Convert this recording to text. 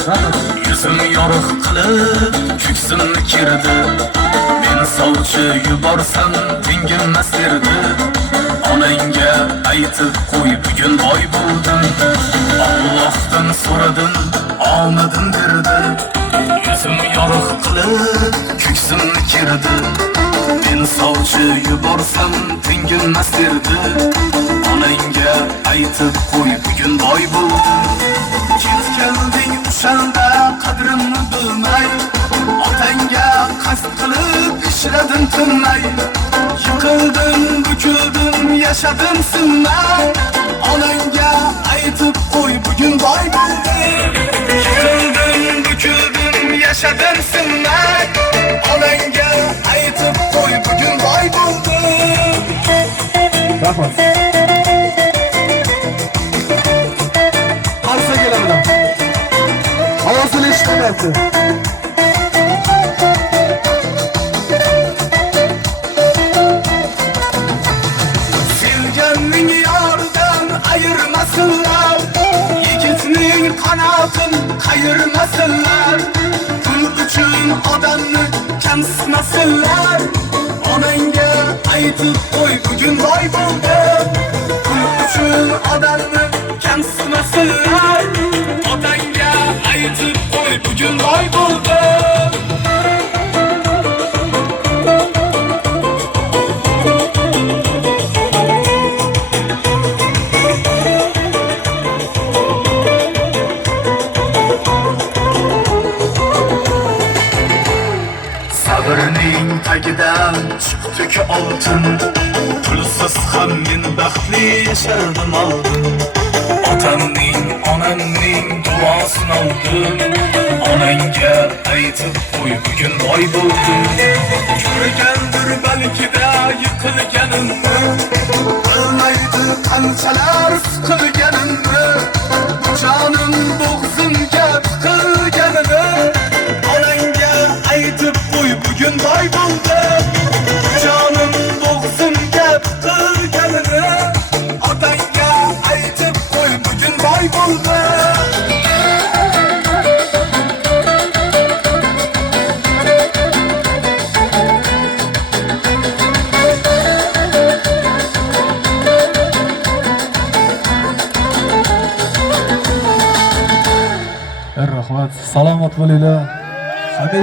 Yüzüm yorug' qilib ko'ksimni kirdi. Men sovchi yuborsam tingimas derdi. Onangga aytib qo'y, bugun boy bo'ldim. Allohdan so'radim, omadim derdi. Yüzüm yorug' qilib ko'ksimni kirdi. Men sovchi yuborsam tingimas derdi. Onangga aytib qo'y, bugun boy bo'ldim. Kelding o'shanda qadrimni bilmay, otangga qasd qilib ishladim tinmay. Yiqildim, bukildim, yashadim sinmay. Onangga aytib qo'y, bugun boy bo'ldim. Yiqildim, bukildim, yashadim sinmay. Onangga aytib qo'y, bugun boy bo'ldim. Rahmat. Qarsa kelamiz. Ovozini eshitmayapti. Sevganning yoridan ayirmasinlar, yigitning qanotin qayirmasinlar. Pul uchun odamni kamsitmasinlar. Onangga aytib qo'y, bugun boy bo'ldim. Pul uchun odamni kamsitmasinlar. Otangga aytib qo'y, bugun boy bo'ldim. Sabrning tagidan chiqdi oltin. Pulsiz ham men baxtli yashardim oldin. Otamning, onamning duosini oldim. Onangga aytib qo'y, bugun boy bo'ldim. Ko'rgandir balkida yiqilganimni, bilmaydi qanchalar siqilganimni. Jonim bo'g'zimga tiqilganini, onangga aytib qo'y, bugun boy bo'ldim. Jonim bo'g'zimga tiqilganini, otangga aytib qo'y, bugun boy bo'ldim. Rahmat. Salomat bo'linglar.